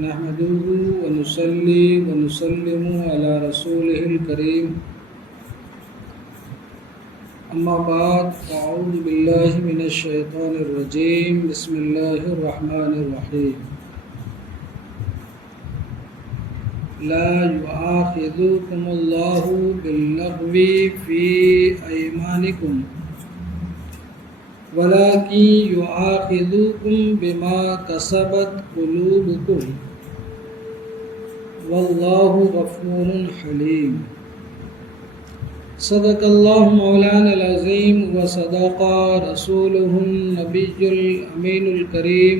نحمده ونصلي ونسلم على رسوله الكريم أما بعد أعوذ بالله من الشيطان الرجيم بسم الله الرحمن الرحيم لا يؤاخذكم الله باللغو في أيمانكم ولكن يؤاخذكم بما كسبت قلوبكم والله غفور حليم صدق الله مولانا العظيم وصدق رسوله النبي الأمين الكريم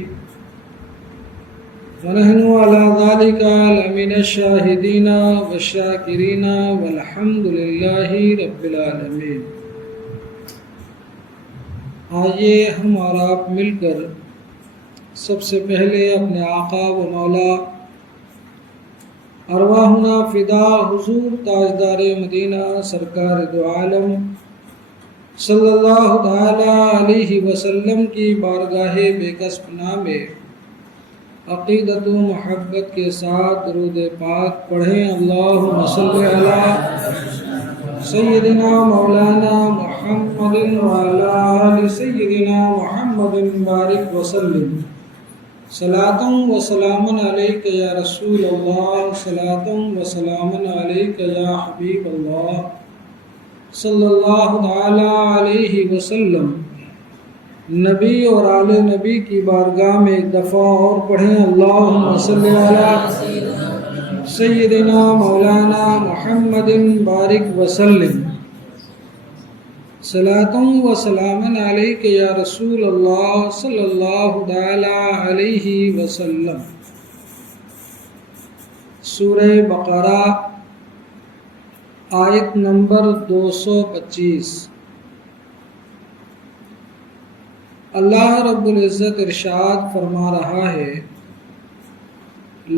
ونحن على ذلك لمن الشاهدين والشاكرين والحمد لله رب العالمين۔ آئیے ہم اور آپ مل کر سب سے پہلے اپنے آقا و مولا ارواحنا فدا حضور تاجدار مدینہ سرکار دو عالم صلی اللہ تعالی علیہ وسلم کی بارگاہ بے کس پناہ میں عقیدت و محبت کے ساتھ درود پاک پڑھیں۔ اللہم صلی علی سیدنا مولانا محمد وعلی آل سیدنا محمد بارک وسلم۔ صلاۃ و سلام علیک یا رسول اللہ، صلاۃ و سلام علیک یا حبیب اللہ صلی اللہ تعالی علیہ وسلم۔ نبی اور آل نبی کی بارگاہ میں ایک دفعہ اور پڑھیں، اللہم صلی علی سیدنا مولانا محمد بارک وسلم۔ صلاۃ و سلام علیک یا رسول اللہ صلی اللہ تعالی علیہ وسلم۔ سورہ بقرہ آیت نمبر 225۔ اللہ رب العزت ارشاد فرما رہا ہے،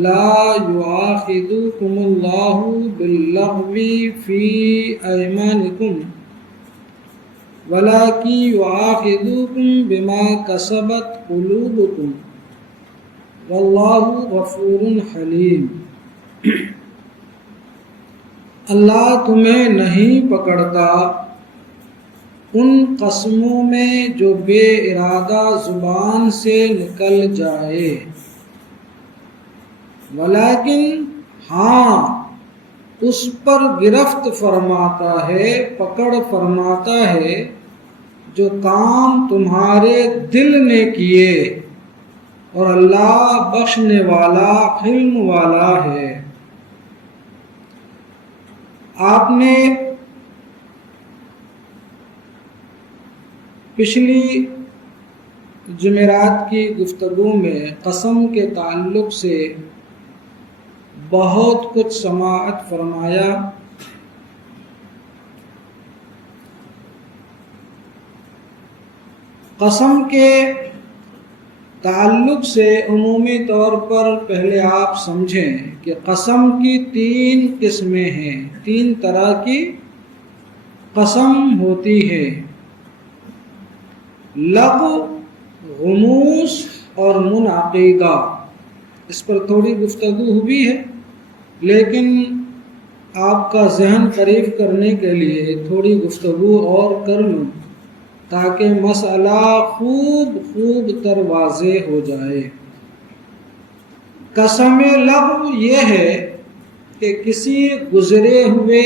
لا یؤاخذکم اللہ باللغو فی ایمانکم ولکن یؤاخذکم بما کسبت قلوبکم واللہ غفور حلیم۔ اللہ تمہیں نہیں پکڑتا ان قسموں میں جو بے ارادہ زبان سے نکل جائے، ولیکن ہاں اس پر گرفت فرماتا ہے، پکڑ فرماتا ہے جو کام تمہارے دل نے کیے، اور اللہ بخشنے والا حلم والا ہے۔ آپ نے پچھلی جمعرات کی گفتگو میں قسم کے تعلق سے بہت کچھ سماعت فرمایا۔ قسم کے تعلق سے عمومی طور پر پہلے آپ سمجھیں کہ قسم کی 3 قسمیں ہیں، 3 طرح کی قسم ہوتی ہے، لغو، غموس اور منعقیدہ۔ اس پر تھوڑی گفتگو ہوئی ہے، لیکن آپ کا ذہن قریب کرنے کے لیے تھوڑی گفتگو اور کر لوں تاکہ مسئلہ خوب تر واضح ہو جائے۔ قسم لغو یہ ہے کہ کسی گزرے ہوئے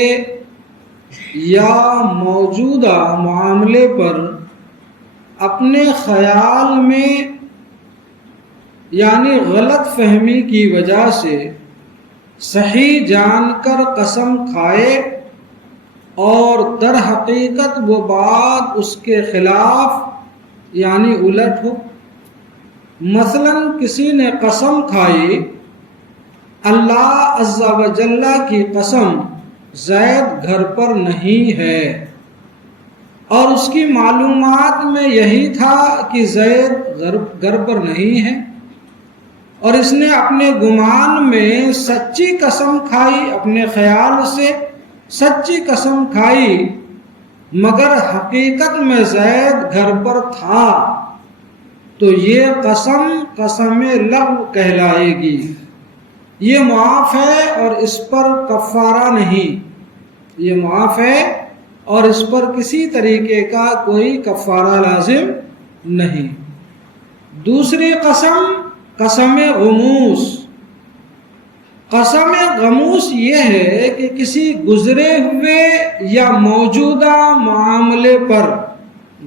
یا موجودہ معاملے پر اپنے خیال میں یعنی غلط فہمی کی وجہ سے صحیح جان کر قسم کھائے اور در حقیقت وہ بات اس کے خلاف یعنی الٹ ہو۔ مثلا کسی نے قسم کھائی، اللہ عز و جل کی قسم زید گھر پر نہیں ہے، اور اس کی معلومات میں یہی تھا کہ زید گھر پر نہیں ہے، اور اس نے اپنے گمان میں سچی قسم کھائی، اپنے خیال سے سچی قسم کھائی، مگر حقیقت میں زید گھر پر تھا، تو یہ قسم قسم لغو کہلائے گی۔ یہ معاف ہے اور اس پر کفارہ نہیں، یہ معاف ہے اور اس پر کسی طریقے کا کوئی کفارہ لازم نہیں۔ دوسری قسم، قسم غموس۔ قسم غموس یہ ہے کہ کسی گزرے ہوئے یا موجودہ معاملے پر،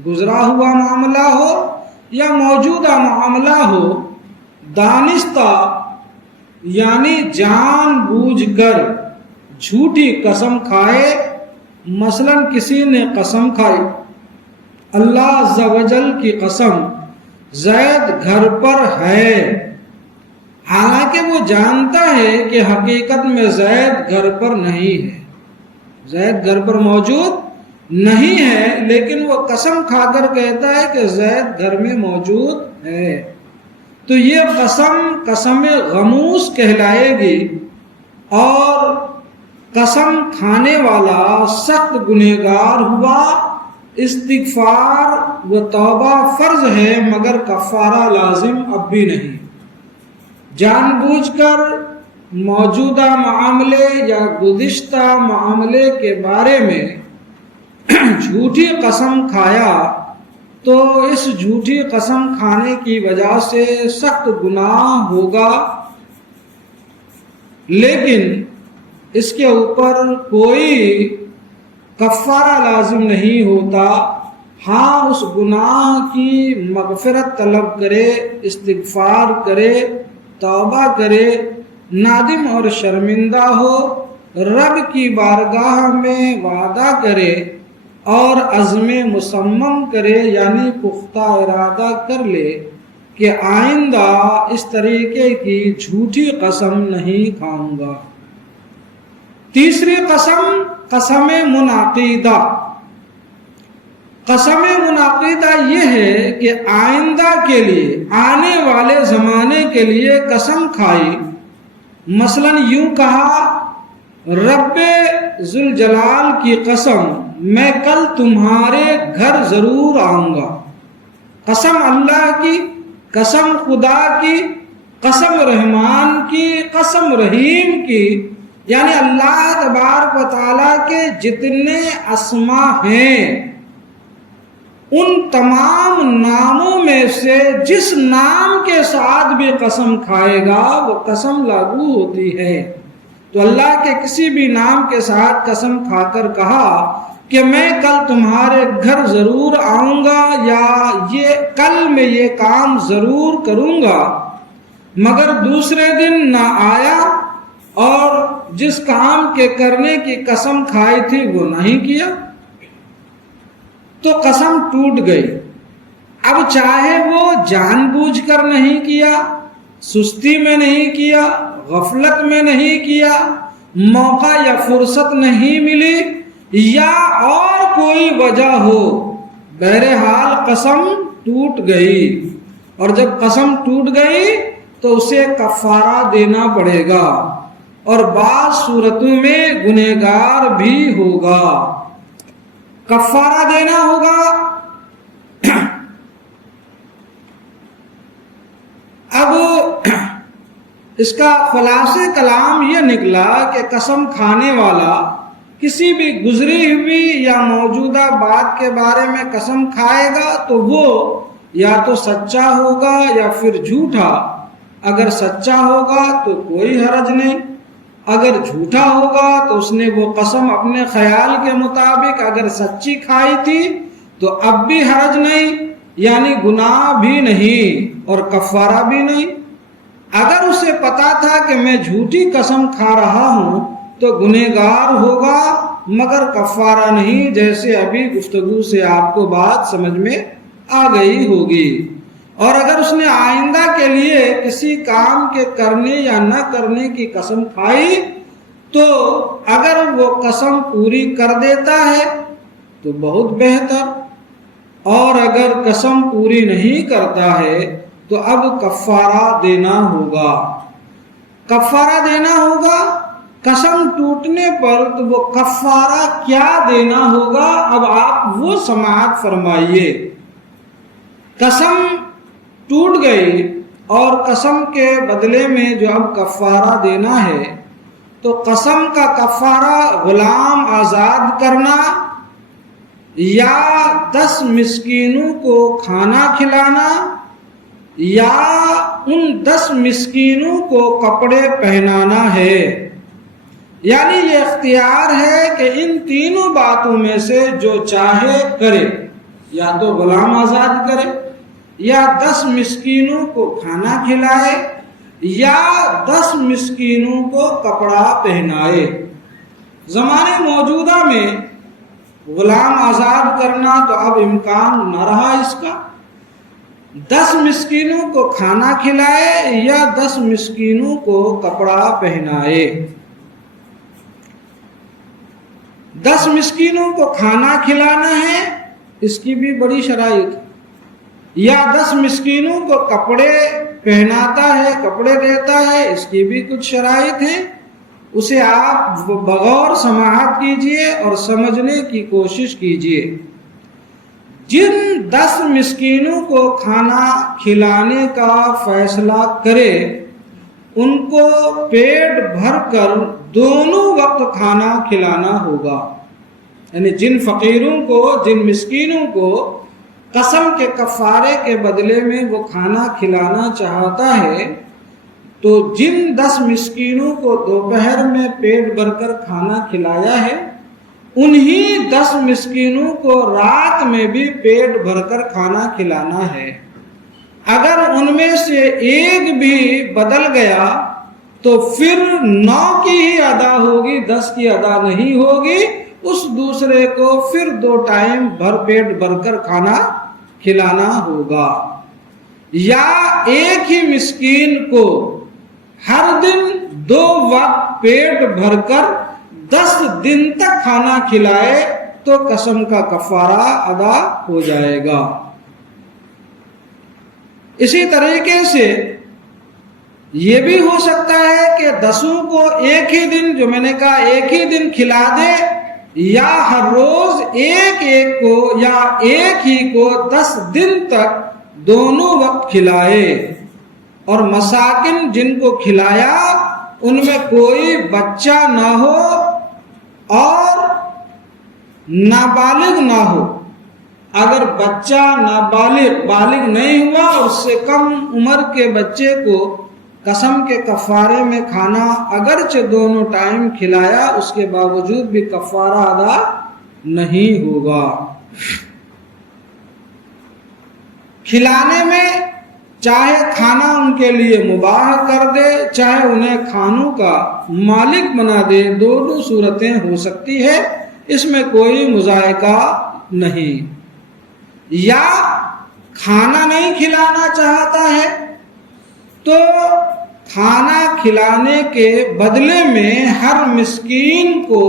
گزرا ہوا معاملہ ہو یا موجودہ معاملہ ہو، دانستہ یعنی جان بوجھ کر جھوٹی قسم کھائے۔ مثلا کسی نے قسم کھائی، اللہ عز و جل کی قسم، زید گھر پر ہے، حالانکہ وہ جانتا ہے کہ حقیقت میں زید گھر پر نہیں ہے، زید گھر پر موجود نہیں ہے، لیکن وہ قسم کھا کر کہتا ہے کہ زید گھر میں موجود ہے، تو یہ قسم قسم غموس کہلائے گی، اور قسم کھانے والا سخت گنہگار ہوا۔ استغفار و توبہ فرض ہے مگر کفارہ لازم اب بھی نہیں۔ جان بوجھ کر موجودہ معاملے یا گزشتہ معاملے کے بارے میں جھوٹی قسم کھایا تو اس جھوٹی قسم کھانے کی وجہ سے سخت گناہ ہوگا، لیکن اس کے اوپر کوئی کفارہ لازم نہیں ہوتا۔ ہاں، اس گناہ کی مغفرت طلب کرے، استغفار کرے، توبہ کرے، نادم اور شرمندہ ہو، رب کی بارگاہ میں وعدہ کرے اور عزم مصمم کرے، یعنی پختہ ارادہ کر لے کہ آئندہ اس طریقے کی جھوٹی قسم نہیں کھاؤں گا۔ تیسری قسم، قسم منعقدہ۔ قسم منعقدہ یہ ہے کہ آئندہ کے لیے، آنے والے زمانے کے لیے قسم کھائی، مثلا یوں کہا، رب ذوالجلال کی قسم، میں کل تمہارے گھر ضرور آؤں گا۔ قسم اللہ کی، قسم خدا کی، قسم رحمان کی، قسم رحیم کی، یعنی اللہ تبارک و تعالیٰ کے جتنے اسما ہیں ان تمام ناموں میں سے جس نام کے ساتھ بھی قسم کھائے گا وہ قسم لاگو ہوتی ہے۔ تو اللہ کے کسی بھی نام کے ساتھ قسم کھا کر کہا کہ میں کل تمہارے گھر ضرور آؤں گا، یا یہ کل میں یہ کام ضرور کروں گا، مگر دوسرے دن نہ آیا اور جس کام کے کرنے کی قسم کھائی تھی وہ نہیں کیا، تو قسم ٹوٹ گئی۔ اب چاہے وہ جان بوجھ کر نہیں کیا، سستی میں نہیں کیا، غفلت میں نہیں کیا، موقع یا فرصت نہیں ملی، یا اور کوئی وجہ ہو، بہرحال قسم ٹوٹ گئی، اور جب قسم ٹوٹ گئی تو اسے کفارہ دینا پڑے گا، اور بعض صورتوں میں گنہگار بھی ہوگا، کفارہ دینا ہوگا۔ اب اس کا خلاصے کلام یہ نکلا کہ قسم کھانے والا کسی بھی گزری ہوئی یا موجودہ بات کے بارے میں قسم کھائے گا تو وہ یا تو سچا ہوگا یا پھر جھوٹا۔ اگر سچا ہوگا تو کوئی حرج نہیں، اگر جھوٹا ہوگا تو اس نے وہ قسم اپنے خیال کے مطابق اگر سچی کھائی تھی تو اب بھی حرج نہیں، یعنی گناہ بھی نہیں اور کفارہ بھی نہیں۔ اگر اسے پتا تھا کہ میں جھوٹی قسم کھا رہا ہوں تو گنہگار ہوگا مگر کفارہ نہیں، جیسے ابھی گفتگو سے آپ کو بات سمجھ میں آ گئی ہوگی۔ اور اگر اس نے آئندہ کے لیے کسی کام کے کرنے یا نہ کرنے کی قسم کھائی تو اگر وہ قسم پوری کر دیتا ہے تو بہت بہتر، اور اگر قسم پوری نہیں کرتا ہے تو اب کفارہ دینا ہوگا۔ کفارہ دینا ہوگا قسم ٹوٹنے پر، تو وہ کفارہ کیا دینا ہوگا اب آپ وہ سماعت فرمائیے۔ قسم ٹوٹ گئی اور قسم کے بدلے میں جو اب کفارہ دینا ہے تو قسم کا کفارہ غلام آزاد کرنا یا 10 مسکینوں کو کھانا کھلانا یا ان 10 مسکینوں کو کپڑے پہنانا ہے. یعنی یہ اختیار ہے کہ ان تینوں باتوں میں سے جو چاہے کرے، یا تو غلام آزاد کرے یا 10 مسکینوں کو کھانا کھلائے یا 10 مسکینوں کو کپڑا پہنائے. زمانے موجودہ میں غلام آزاد کرنا تو اب امکان نہ رہا اس کا. 10 مسکینوں کو کھانا کھلائے یا 10 مسکینوں کو کپڑا پہنائے. 10 مسکینوں کو کھانا کھلانا ہے، اس کی بھی بڑی شرائط، یا 10 مسکینوں کو کپڑے پہناتا ہے، کپڑے دیتا ہے، اس کی بھی کچھ شرائط ہیں. اسے آپ بغور سماعت کیجئے اور سمجھنے کی کوشش کیجئے. جن 10 مسکینوں کو کھانا کھلانے کا فیصلہ کرے ان کو پیٹ بھر کر دونوں وقت کھانا کھلانا ہوگا. یعنی جن فقیروں کو، جن مسکینوں کو قسم کے کفارے کے بدلے میں وہ کھانا کھلانا چاہتا ہے تو جن 10 مسکینوں کو دوپہر میں پیٹ بھر کر کھانا کھلایا ہے انہی 10 مسکینوں کو رات میں بھی پیٹ بھر کر کھانا کھلانا ہے. اگر ان میں سے ایک بھی بدل گیا تو پھر 9 کی ہی ادا ہوگی، 10 کی ادا نہیں ہوگی. اس دوسرے کو پھر 2 ٹائم بھر پیٹ بھر کر کھانا کھلانا ہوگا. یا ایک ہی مسکین کو ہر دن 2 وقت پیٹ بھر کر 10 دن تک کھانا کھلائے تو قسم کا کفارہ ادا ہو جائے گا. اسی طریقے سے یہ بھی ہو سکتا ہے کہ 10 کو ایک ہی دن، جو میں نے کہا ایک ہی دن کھلا دے، یا ہر روز ایک کو یا ایک ہی کو 10 دن تک دونوں وقت کھلائے. اور مساکن جن کو کھلایا ان میں کوئی بچہ نہ ہو اور نابالغ نہ ہو. اگر بچہ بالغ نہیں ہوا اور اس سے کم عمر کے بچے کو قسم کے کفارے میں کھانا اگرچہ دونوں ٹائم کھلایا اس کے باوجود بھی کفارہ ادا نہیں ہوگا. کھلانے میں چاہے کھانا ان کے لیے مباح کر دے، چاہے انہیں کھانوں کا مالک بنا دے، دونوں صورتیں ہو سکتی ہے، اس میں کوئی مذائقہ نہیں. یا کھانا نہیں کھلانا چاہتا ہے تو کھانا کھلانے کے بدلے میں ہر مسکین کو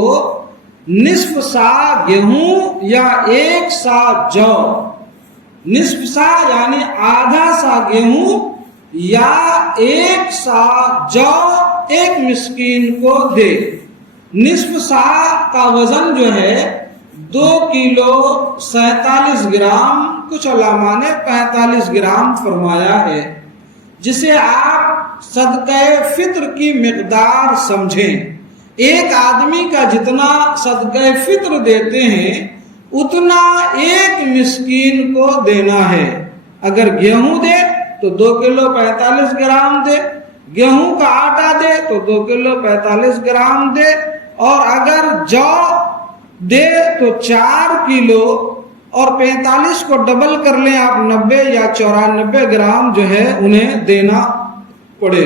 نصف سا گیہوں یا 1 سا جو، نصف سا یعنی آدھا سا گیہوں یا 1 سا جو ایک مسکین کو دے. نصف سا کا وزن جو ہے 2 کلو 47 گرام، کچھ علماء نے 45 گرام فرمایا ہے، جسے آپ صدقہ فطر کی مقدار سمجھیں. ایک آدمی کا جتنا صدقہ فطر دیتے ہیں اتنا ایک مسکین کو دینا ہے. اگر گیہوں دے تو 2 کلو 45 گرام دے، گیہوں کا آٹا دے تو 2 کلو 45 گرام دے، اور اگر جو دے تو 4 کلو اور 45 کو ڈبل کر لیں آپ 90 یا 94 گرام جو ہے انہیں دینا پڑے.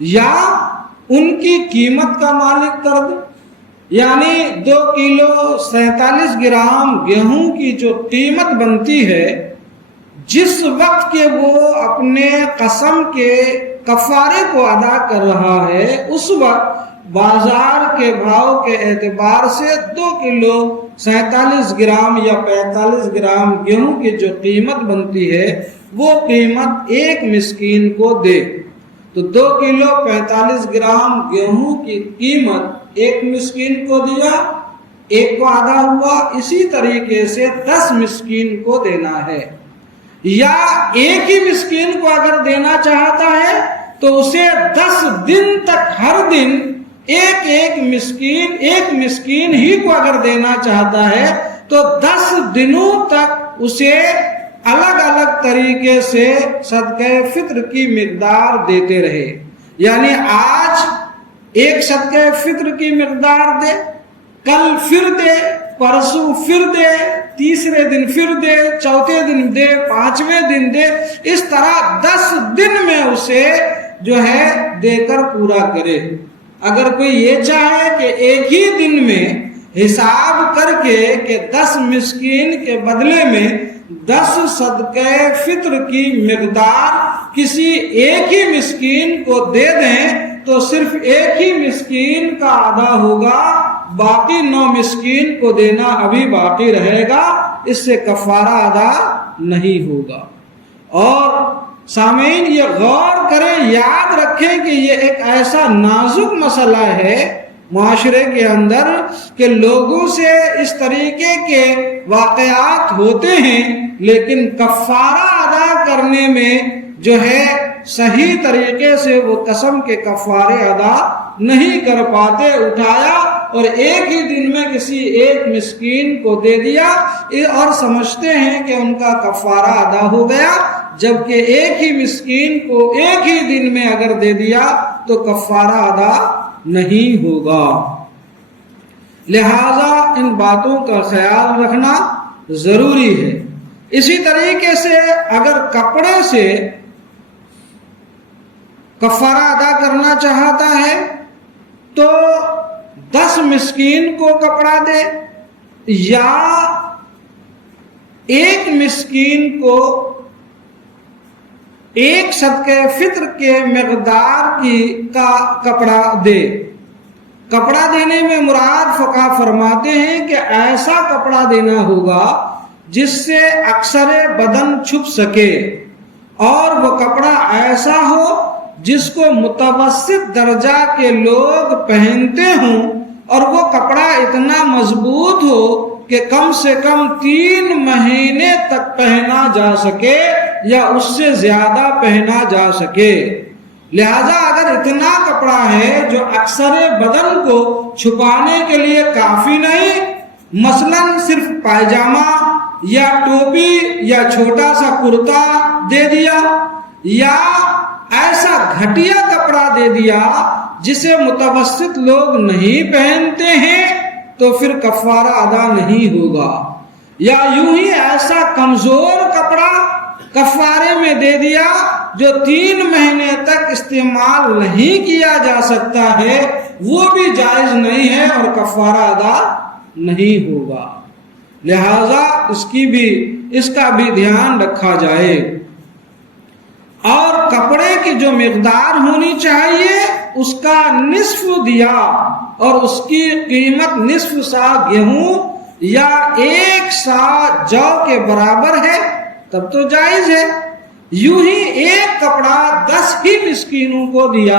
یا ان کی قیمت کا مالک کر دے، یعنی 2 کلو 47 گرام گیہوں کی جو قیمت بنتی ہے جس وقت کے وہ اپنے قسم کے کفارے کو ادا کر رہا ہے اس وقت بازار کے بھاؤ کے اعتبار سے 2 کلو 47 گرام یا 45 گرام گیہوں کی جو قیمت بنتی ہے وہ قیمت ایک مسکین کو دے. تو 2 کلو 45 گرام گیہوں کی قیمت ایک مسکین کو دیا، ایک کو آدھا ہوا. اسی طریقے سے 10 مسکین کو دینا ہے. یا ایک ہی مسکین کو اگر دینا چاہتا ہے تو اسے 10 دن تک ہر دن ایک مسکین ہی کو اگر دینا چاہتا ہے تو 10 دنوں تک اسے الگ الگ طریقے سے صدقہ فطر کی مقدار دیتے رہے. یعنی آج ایک صدقہ فطر کی مقدار دے، کل پھر دے، پرسوں پھر دے، تیسرے دن پھر دے، چوتھے دن دے، پانچویں دن دے، اس طرح 10 دن میں اسے جو ہے دے کر پورا کرے. اگر کوئی یہ چاہے کہ ایک ہی دن میں حساب کر کے کہ 10 مسکین کے بدلے میں 10 صدقہ فطر کی مقدار کسی ایک ہی مسکین کو دے دیں تو صرف ایک ہی مسکین کا ادا ہوگا، باقی 9 مسکین کو دینا ابھی باقی رہے گا، اس سے کفارہ ادا نہیں ہوگا. اور سامعین یہ غور کریں، یاد رکھیں کہ یہ ایک ایسا نازک مسئلہ ہے معاشرے کے اندر کہ لوگوں سے اس طریقے کے واقعات ہوتے ہیں لیکن کفارہ ادا کرنے میں جو ہے صحیح طریقے سے وہ قسم کے کفارے ادا نہیں کر پاتے. اٹھایا اور ایک ہی دن میں کسی ایک مسکین کو دے دیا اور سمجھتے ہیں کہ ان کا کفارہ ادا ہو گیا، جبکہ ایک ہی مسکین کو ایک ہی دن میں اگر دے دیا تو کفارہ ادا نہیں ہوگا. لہذا ان باتوں کا خیال رکھنا ضروری ہے. اسی طریقے سے اگر کپڑے سے کفارہ ادا کرنا چاہتا ہے تو 10 مسکین کو کپڑا دے یا ایک مسکین کو ایک صدقہ فطر کے مقدار کا کپڑا دے. کپڑا دینے میں مراد فقہ فرماتے ہیں کہ ایسا کپڑا دینا ہوگا جس سے اکثر بدن چھپ سکے، اور وہ کپڑا ایسا ہو جس کو متوسط درجہ کے لوگ پہنتے ہوں، اور وہ کپڑا اتنا مضبوط ہو کہ کم سے کم 3 مہینے تک پہنا جا سکے یا اس سے زیادہ پہنا جا سکے. لہذا اگر اتنا کپڑا ہے جو اکثر بدن کو چھپانے کے لیے کافی نہیں، مثلا صرف پائجامہ یا ٹوپی یا چھوٹا سا کرتا دے دیا یا ایسا گھٹیا کپڑا دے دیا جسے متوسط لوگ نہیں پہنتے ہیں، تو پھر کفارہ ادا نہیں ہوگا. یا یوں ہی ایسا کمزور کپڑا کفارے میں دے دیا جو 3 مہینے تک استعمال نہیں کیا جا سکتا ہے، وہ بھی جائز نہیں ہے اور کفارہ ادا نہیں ہوگا. لہذا اس کا بھی دھیان رکھا جائے. اور کپڑے کی جو مقدار ہونی چاہیے اس کا نصف دیا اور اس کی قیمت نصف سا گیہوں یا 1 سا جو کے برابر ہے تب تو جائز ہے. یوں ہی ایک کپڑا 10 ہی مسکینوں کو دیا،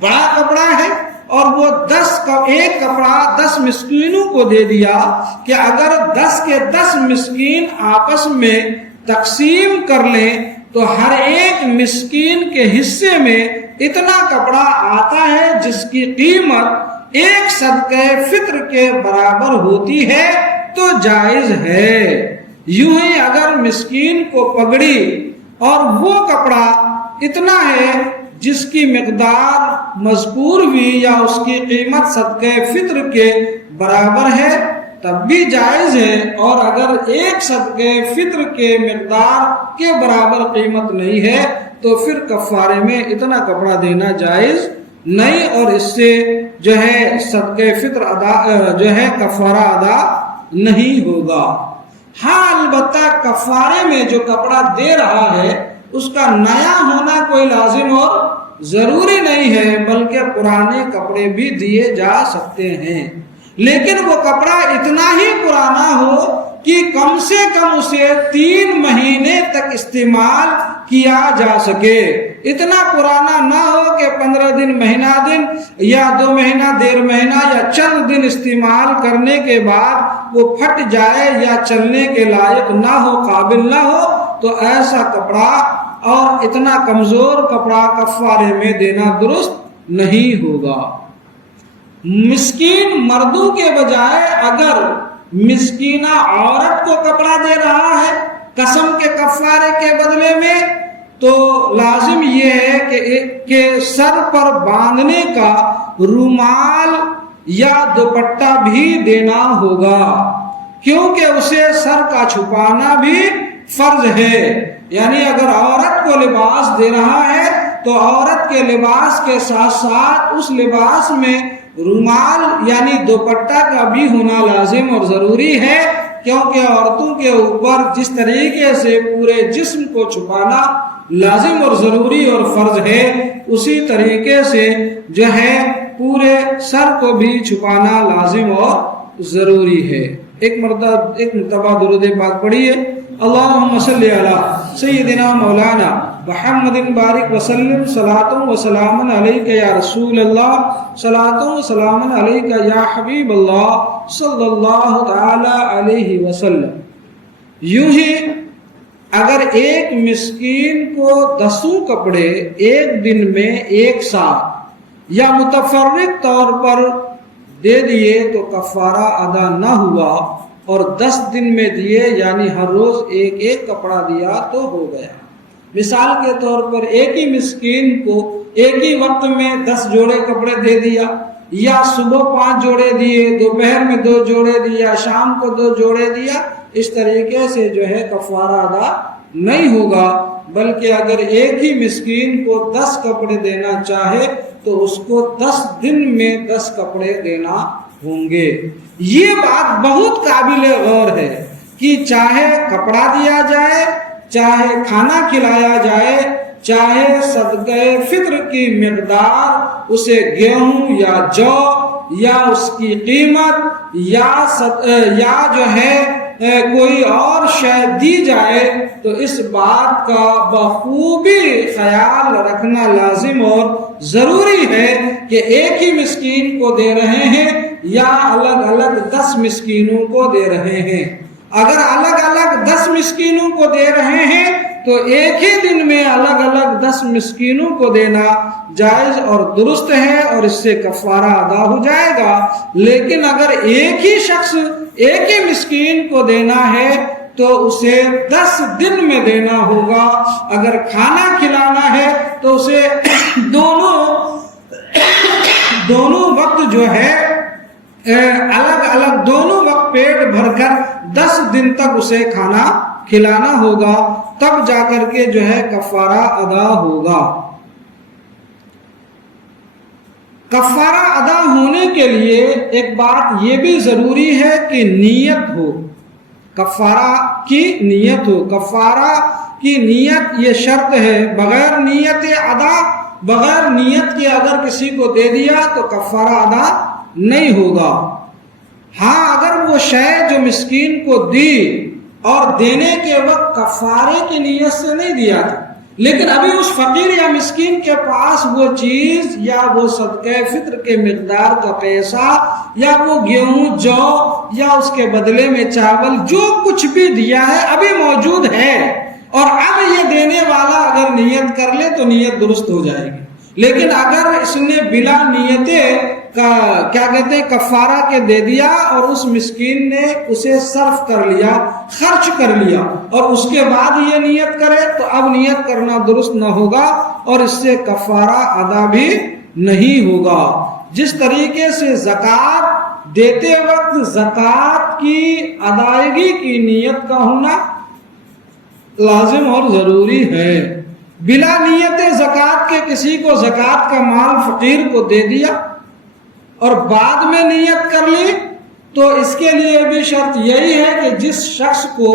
بڑا کپڑا ہے، اور وہ ایک کپڑا 10 مسکینوں کو دے دیا کہ اگر 10 کے 10 مسکین آپس میں تقسیم کر لیں تو ہر ایک مسکین کے حصے میں اتنا کپڑا آتا ہے جس کی قیمت ایک صدقہ فطر کے برابر ہوتی ہے تو جائز ہے. یوں ہی اگر مسکین کو پگڑی اور وہ کپڑا اتنا ہے جس کی مقدار مذکور ہوئی یا اس کی قیمت صدقہ فطر کے برابر ہے تب بھی جائز ہے، اور اگر ایک صدقہ فطر کے مقدار کے برابر قیمت نہیں ہے تو پھر کفارے میں اتنا کپڑا دینا جائز نہیں، اور اس سے جو ہے صدقہ فطر کفارہ ادا نہیں ہوگا. ہاں البتہ کفارے میں جو کپڑا دے رہا ہے اس کا نیا ہونا کوئی لازم اور ضروری نہیں ہے، بلکہ پرانے کپڑے بھی دیے جا سکتے ہیں، لیکن وہ کپڑا اتنا ہی پرانا ہو کہ کم سے کم اسے 3 مہینے تک استعمال کیا جا سکے. اتنا پرانا نہ ہو کہ 15 دن، مہینہ دن یا 2 مہینہ، 1.5 مہینہ یا چند دن استعمال کرنے کے بعد وہ پھٹ جائے یا چلنے کے لائق نہ ہو، قابل نہ ہو. تو ایسا کپڑا اور اتنا کمزور کپڑا کفارے میں دینا درست نہیں ہوگا۔ مسکین مردوں کے بجائے اگر مسکینہ عورت کو کپڑا دے رہا ہے قسم کے کفارے کے بدلے میں، تو لازم یہ ہے کہ سر پر باندھنے کا رومال یا دوپٹہ بھی دینا ہوگا، کیونکہ اسے سر کا چھپانا بھی فرض ہے۔ یعنی اگر عورت کو لباس دے رہا ہے تو عورت کے لباس کے ساتھ ساتھ اس لباس میں رومال یعنی دوپٹہ کا بھی ہونا لازم اور ضروری ہے، کیونکہ عورتوں کے اوپر جس طریقے سے پورے جسم کو چھپانا لازم اور ضروری اور فرض ہے، اسی طریقے سے جو ہے پورے سر کو بھی چھپانا لازم اور ضروری ہے۔ ایک مرتبہ درود پاک پڑھیے، اللہم صلی علی سیدنا مولانا محمد بارک وسلم، صلاۃ و سلام علیک یا رسول اللہ، صلاۃ و سلام علیک یا حبیب اللہ صلی اللہ تعالی علیہ وسلم۔ یوں ہی اگر ایک مسکین کو 10 کپڑے ایک دن میں ایک ساتھ یا متفرق طور پر دے دیے تو کفارہ ادا نہ ہوا، اور 10 دن میں دیے یعنی ہر روز ایک ایک کپڑا دیا تو ہو گیا۔ مثال کے طور پر ایک ہی مسکین کو ایک ہی وقت میں 10 جوڑے کپڑے دے دیا، یا صبح 5 جوڑے دیے، دوپہر میں 2 جوڑے دیا، شام کو 2 جوڑے دیا، اس طریقے سے جو ہے کفارہ ادا نہیں ہوگا، بلکہ اگر ایک ہی مسکین کو 10 کپڑے دینا چاہے تو اس کو 10 دن میں 10 کپڑے دینا ہوں گے۔ یہ بات بہت قابل غور ہے کہ چاہے کپڑا دیا جائے، چاہے کھانا کھلایا جائے، چاہے صدقہ فطر کی مقدار اسے گیہوں یا جو یا اس کی قیمت یا جو ہے کوئی اور شے دی جائے، تو اس بات کا بخوبی خیال رکھنا لازم اور ضروری ہے کہ ایک ہی مسکین کو دے رہے ہیں یا الگ الگ 10 مسکینوں کو دے رہے ہیں۔ اگر الگ الگ 10 مسکینوں کو دے رہے ہیں تو ایک ہی دن میں الگ الگ 10 مسکینوں کو دینا جائز اور درست ہے، اور اس سے کفارہ ادا ہو جائے گا۔ لیکن اگر ایک ہی شخص ایک ہی مسکین کو دینا ہے تو اسے 10 دن میں دینا ہوگا۔ اگر کھانا کھلانا ہے تو اسے دونوں وقت جو ہے الگ الگ دونوں وقت پیٹ بھر کر 10 دن تک اسے کھانا کھلانا ہوگا، تب جا کر کے جو ہے کفارہ ادا ہوگا۔ کفارہ ادا ہونے کے لیے ایک بات یہ بھی ضروری ہے کہ نیت ہو، کفارہ کی نیت ہو۔ کفارہ کی نیت یہ شرط ہے، بغیر نیت ادا، بغیر نیت کے اگر کسی کو دے دیا تو کفارہ ادا نہیں ہوگا۔ ہاں اگر وہ شے جو مسکین کو دی اور دینے کے وقت کفارے کی نیت سے نہیں دیا تھا، لیکن ابھی اس فقیر یا مسکین کے پاس وہ چیز یا وہ صدقہ فطر کے مقدار کا پیسہ یا وہ گیہوں جو یا اس کے بدلے میں چاول جو کچھ بھی دیا ہے ابھی موجود ہے، اور اب یہ دینے والا اگر نیت کر لے تو نیت درست ہو جائے گی۔ لیکن اگر اس نے بلا نیت کفارہ کے دے دیا اور اس مسکین نے اسے صرف کر لیا، خرچ کر لیا، اور اس کے بعد یہ نیت کرے تو اب نیت کرنا درست نہ ہوگا اور اس سے کفارہ ادا بھی نہیں ہوگا۔ جس طریقے سے زکوٰۃ دیتے وقت زکوٰۃ کی ادائیگی کی نیت کا ہونا لازم اور ضروری ہے، بلا نیت زکوٰۃ کے کسی کو زکوٰۃ کا مال فقیر کو دے دیا اور بعد میں نیت کر لی تو اس کے لیے بھی شرط یہی ہے کہ جس شخص کو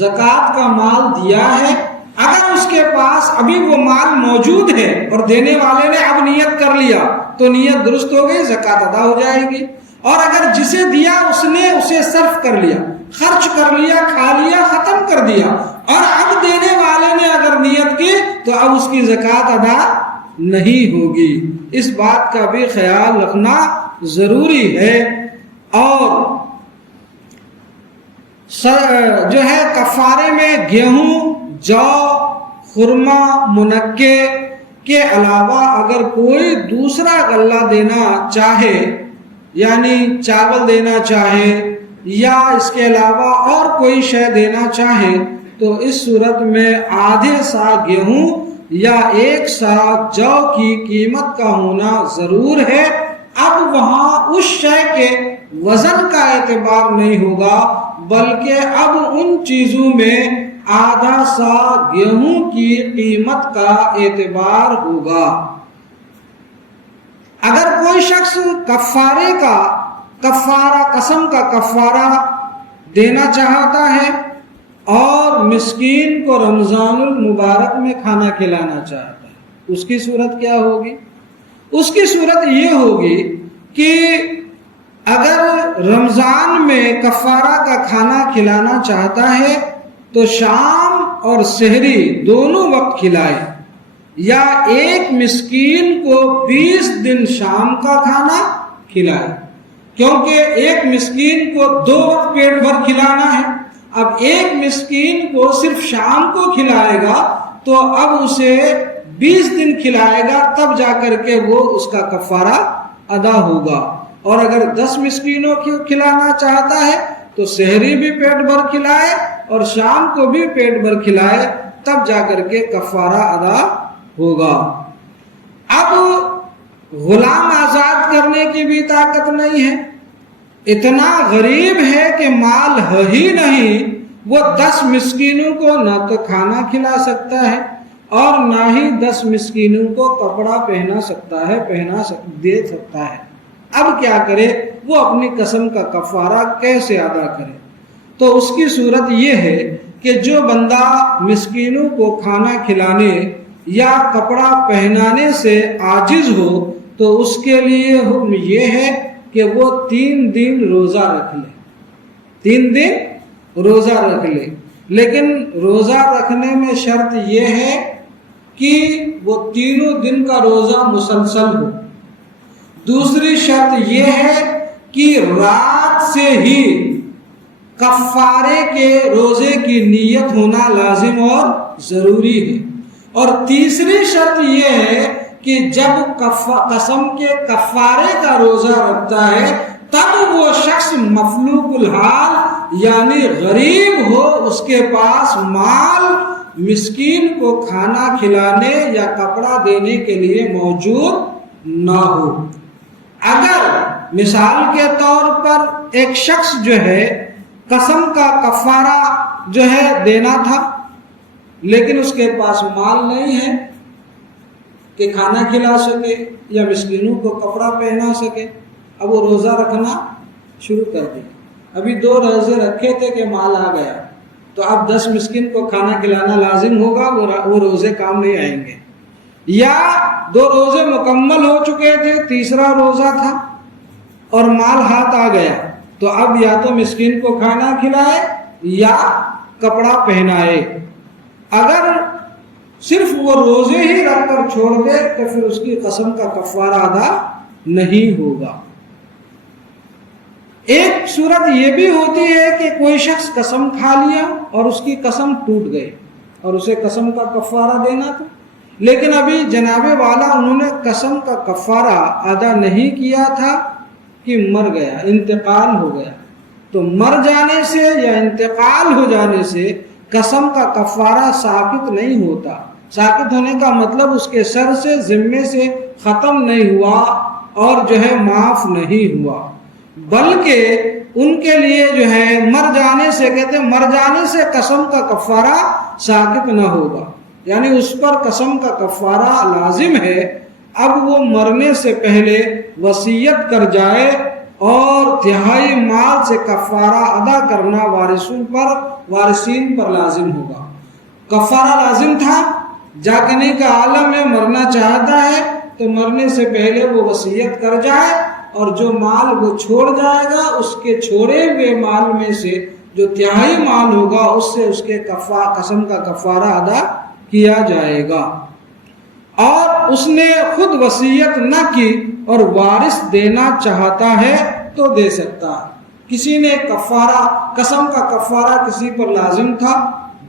زکوٰۃ کا مال دیا ہے اگر اس کے پاس ابھی وہ مال موجود ہے اور دینے والے نے اب نیت کر لیا تو نیت درست ہو گئی، زکوٰۃ ادا ہو جائے گی۔ اور اگر جسے دیا اس نے اسے صرف کر لیا، خرچ کر لیا، کھا لیا، ختم کر دیا، اور اب دینے والے نے اگر نیت کی تو اب اس کی زکوٰۃ ادا نہیں ہوگی۔ اس بات کا بھی خیال رکھنا ضروری ہے۔ اور جو ہے کفارے میں گیہوں جو خرما منقے کے علاوہ اگر کوئی دوسرا غلہ دینا چاہے، یعنی چاول دینا چاہے یا اس کے علاوہ اور کوئی شے دینا چاہے، تو اس صورت میں آدھے سا گیہوں یا 1 سا جو کی قیمت کا ہونا ضرور ہے۔ اب وہاں اس شے کے وزن کا اعتبار نہیں ہوگا، بلکہ اب ان چیزوں میں آدھا سا گیہوں کی قیمت کا اعتبار ہوگا۔ اگر کوئی شخص قسم کا کفارہ دینا چاہتا ہے اور مسکین کو رمضان المبارک میں کھانا کھلانا چاہتا ہے، اس کی صورت کیا ہوگی؟ اس کی صورت یہ ہوگی کہ اگر رمضان میں کفارہ کا کھانا کھلانا چاہتا ہے تو شام اور سحری دونوں وقت کھلائے، یا ایک مسکین کو 20 دن شام کا کھانا کھلائے، کیونکہ ایک مسکین کو 2 وقت پیٹ بھر کھلانا ہے۔ اب ایک مسکین کو صرف شام کو کھلائے گا تو اب اسے 20 دن کھلائے گا، تب جا کر کے وہ اس کا کفارہ ادا ہوگا۔ اور اگر 10 مسکینوں کو کھلانا چاہتا ہے تو سحری بھی پیٹ بھر کھلائے اور شام کو بھی پیٹ بھر کھلائے، تب جا کر کے کفارہ ادا ہوگا۔ اب غلام آزاد کرنے کی بھی طاقت نہیں ہے، اتنا غریب ہے کہ مال ہے ہی نہیں، وہ 10 مسکینوں کو نہ تو کھانا کھلا سکتا ہے اور نہ ہی 10 مسکینوں کو کپڑا پہنا سکتا ہے، دے سکتا ہے۔ اب کیا کرے؟ وہ اپنی قسم کا کفارہ کیسے ادا کرے؟ تو اس کی صورت یہ ہے کہ جو بندہ مسکینوں کو کھانا کھلانے یا کپڑا پہنانے سے عاجز ہو تو اس کے لیے حکم یہ ہے کہ وہ 3 دن روزہ رکھ لے، 3 دن روزہ رکھ لے۔ لیکن روزہ رکھنے میں شرط یہ ہے کہ وہ تینوں دن کا روزہ مسلسل ہو۔ دوسری شرط یہ ہے کہ رات سے ہی کفارے کے روزے کی نیت ہونا لازم اور ضروری ہے۔ اور تیسری شرط یہ ہے کہ جب قسم کے کفارے کا روزہ رکھتا ہے تب وہ شخص مفلوق الحال یعنی غریب ہو، اس کے پاس مال مسکین کو کھانا کھلانے یا کپڑا دینے کے لیے موجود نہ ہو۔ اگر مثال کے طور پر ایک شخص جو ہے قسم کا کفارہ جو ہے دینا تھا، لیکن اس کے پاس مال نہیں ہے کہ کھانا کھلا سکے یا مسکینوں کو کپڑا پہنا سکے، اب وہ روزہ رکھنا شروع کر دیا۔ ابھی 2 روزے رکھے تھے کہ مال آ گیا، تو اب 10 مسکین کو کھانا کھلانا لازم ہوگا، وہ روزے کام نہیں آئیں گے۔ یا 2 روزے مکمل ہو چکے تھے، تیسرا روزہ تھا اور مال ہاتھ آ گیا، تو اب یا تو مسکین کو کھانا کھلائے یا کپڑا پہنائے۔ اگر صرف وہ روزے ہی رکھ کر چھوڑ دے تو پھر اس کی قسم کا کفارہ ادا نہیں ہوگا۔ ایک صورت یہ بھی ہوتی ہے کہ کوئی شخص قسم کھا لیا اور اس کی قسم ٹوٹ گئی اور اسے قسم کا کفارہ دینا تھا، لیکن ابھی جناب والا انہوں نے قسم کا کفارہ ادا نہیں کیا تھا کہ مر گیا، انتقال ہو گیا۔ تو مر جانے سے یا انتقال ہو جانے سے قسم کا کفارہ ساقط نہیں ہوتا۔ ساقط ہونے کا مطلب اس کے سر سے ذمے سے ختم نہیں ہوا اور جو ہے معاف نہیں ہوا، بلکہ ان کے لیے جو ہے مر جانے سے، کہتے ہیں مر جانے سے قسم کا کفارہ ساقط نہ ہوگا، یعنی اس پر قسم کا کفارہ لازم ہے۔ اب وہ مرنے سے پہلے وصیت کر جائے اور 1/3 مال سے کفارہ ادا کرنا وارثین پر لازم ہوگا۔ کفارہ لازم تھا، جاگنے کا عالم میں مرنا چاہتا ہے تو مرنے سے پہلے وہ وصیت کر جائے اور جو مال وہ چھوڑ جائے گا اس کے چھوڑے ہوئے مال میں سے جو 1/3 مال ہوگا اس سے اس کے قسم کا کفارہ ادا کیا جائے گا۔ اور اس نے خود وصیت نہ کی اور وارث دینا چاہتا ہے تو دے سکتا ہے۔ کسی نے قسم کا کفارہ کسی پر لازم تھا،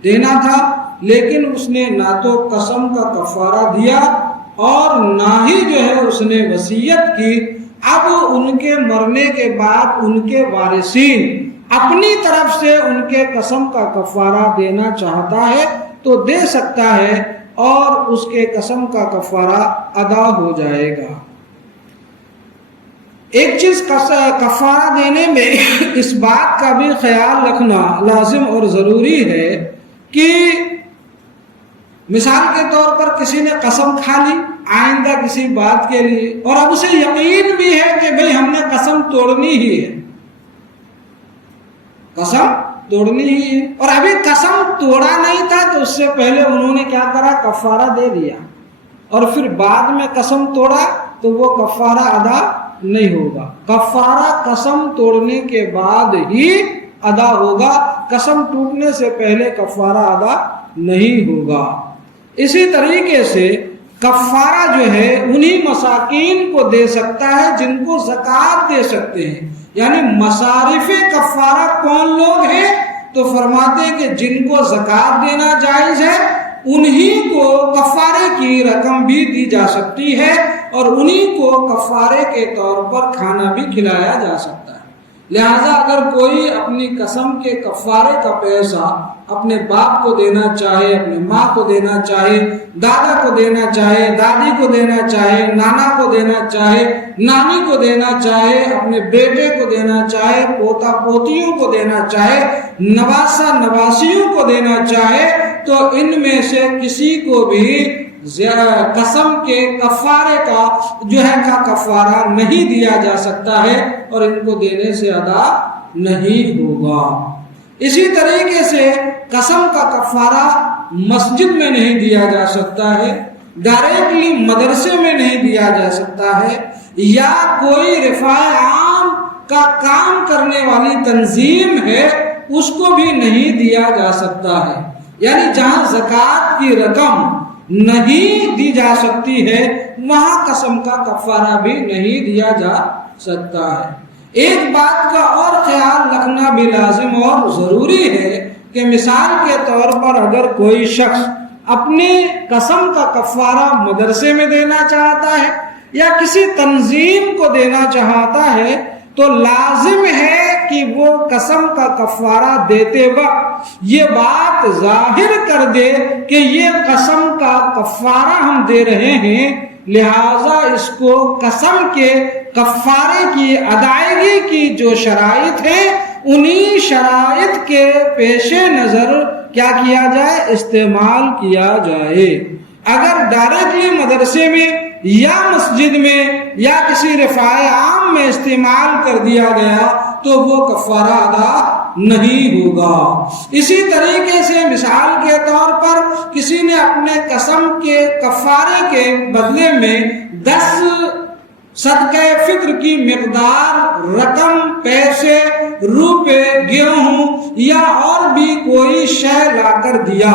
دینا تھا، لیکن اس نے نہ تو قسم کا کفارہ دیا اور نہ ہی جو ہے اس نے وصیت کی۔ اب ان کے مرنے کے بعد ان کے وارثین اپنی طرف سے ان کے قسم کا کفارہ دینا چاہتا ہے تو دے سکتا ہے اور اس کے قسم کا کفارہ ادا ہو جائے گا۔ ایک چیز کفارہ دینے میں اس بات کا بھی خیال رکھنا لازم اور ضروری ہے کہ مثال کے طور پر کسی نے قسم کھا لی آئندہ کسی بات کے لیے، اور اب اسے یقین بھی ہے کہ بھئی ہم نے قسم توڑنی ہی ہے، قسم توڑنی ہی ہے، اور ابھی قسم توڑا نہیں تھا تو اس سے پہلے انہوں نے کیا کرا، کفارہ دے دیا، اور پھر بعد میں قسم توڑا تو وہ کفارہ ادا نہیں ہوگا۔ کفارہ قسم توڑنے کے بعد ہی ادا ہوگا، قسم ٹوٹنے سے پہلے کفارہ ادا نہیں ہوگا۔ اسی طریقے سے کفارہ جو ہے انہی مساکین کو دے سکتا ہے جن کو زکوٰۃ دے سکتے ہیں، یعنی مصارف کفارہ کون لوگ ہیں، تو فرماتے ہیں کہ جن کو زکوٰۃ دینا جائز ہے انہی کو کفارے کی رقم بھی دی جا سکتی ہے، اور انہی کو کفارے کے طور پر کھانا بھی کھلایا جا سکتا ہے۔ لہذا اگر کوئی اپنی قسم کے کفارے کا پیسہ اپنے باپ کو دینا چاہے، اپنے ماں کو دینا چاہے، دادا کو دینا چاہے، دادی کو دینا چاہے، نانا کو دینا چاہے، نانی کو دینا چاہے، اپنے بیٹے کو دینا چاہے، پوتا پوتیوں کو دینا چاہے، نواسا نواسیوں کو دینا چاہے، تو ان میں سے کسی کو بھی قسم کے کفارے کا جو ہے کا کفارہ نہیں دیا جا سکتا ہے، اور ان کو دینے سے ادا نہیں ہوگا۔ اسی طریقے سے قسم کا کفارہ مسجد میں نہیں دیا جا سکتا ہے، ڈائریکٹلی مدرسے میں نہیں دیا جا سکتا ہے، یا کوئی رفاع عام کا کام کرنے والی تنظیم ہے اس کو بھی نہیں دیا جا سکتا ہے۔ یعنی جہاں زکوٰۃ کی رقم نہیں دی جا سکتی ہے وہاں قسم کا کفارہ بھی نہیں دیا جا سکتا ہے۔ ایک بات کا اور خیال رکھنا بھی لازم اور ضروری ہے کہ مثال کے طور پر اگر کوئی شخص اپنی قسم کا کفارہ مدرسے میں دینا چاہتا ہے یا کسی تنظیم کو دینا چاہتا ہے تو لازم ہے کہ وہ قسم کا کفارہ دیتے وقت یہ بات ظاہر کر دے کہ یہ قسم کا کفارہ ہم دے رہے ہیں، لہذا اس کو قسم کے کفارے کی ادائیگی کی جو شرائط ہیں انہی شرائط کے پیش نظر کیا کیا جائے، استعمال کیا جائے۔ اگر ڈائریکٹلی مدرسے میں یا مسجد میں یا کسی رفاع عام میں استعمال کر دیا گیا تو وہ کفارہ ادا نہیں ہوگا۔ اسی طریقے سے مثال کے طور پر کسی نے اپنے قسم کے کفارے کے بدلے میں 10 صدقہ فطر کی مقدار رقم، پیسے، روپے، گیہوں یا اور بھی کوئی شے لا کر دیا،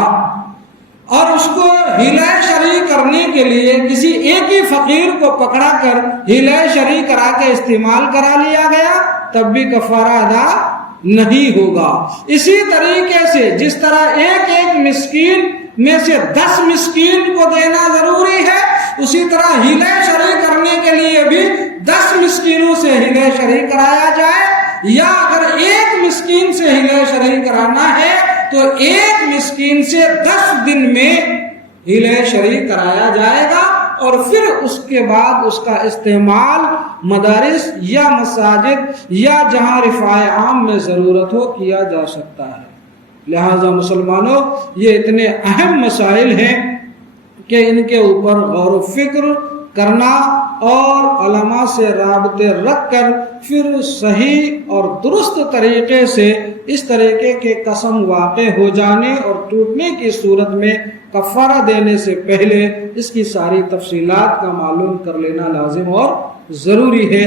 اور اس کو ہیلہ شرعی کرنے کے لیے کسی ایک ہی فقیر کو پکڑا کر ہیلہ شرعی کرا کے استعمال کرا لیا گیا، تب بھی کفارہ ادا نہیں ہوگا۔ اسی طریقے سے جس طرح ایک ایک مسکین میں سے 10 مسکین کو دینا ضروری ہے، اسی طرح ہیلہ شرعی کرنے کے لیے بھی 10 مسکینوں سے ہیلہ شرعی کرایا جائے، یا اگر ایک مسکین سے ہیلہ شرعی کرانا ہے تو ایک مسکین سے 10 دن میں ہیلہ شرعی کرایا جائے گا، اور پھر اس کے بعد اس کا استعمال مدارس یا مساجد یا جہاں رفاع عام میں ضرورت ہو کیا جا سکتا ہے۔ لہذا مسلمانوں یہ اتنے اہم مسائل ہیں کہ ان کے اوپر غور و فکر کرنا اور علماء سے رابطے رکھ کر پھر صحیح اور درست طریقے سے اس طریقے کے قسم واقع ہو جانے اور ٹوٹنے کی صورت میں کفارہ دینے سے پہلے اس کی ساری تفصیلات کا معلوم کر لینا لازم اور ضروری ہے۔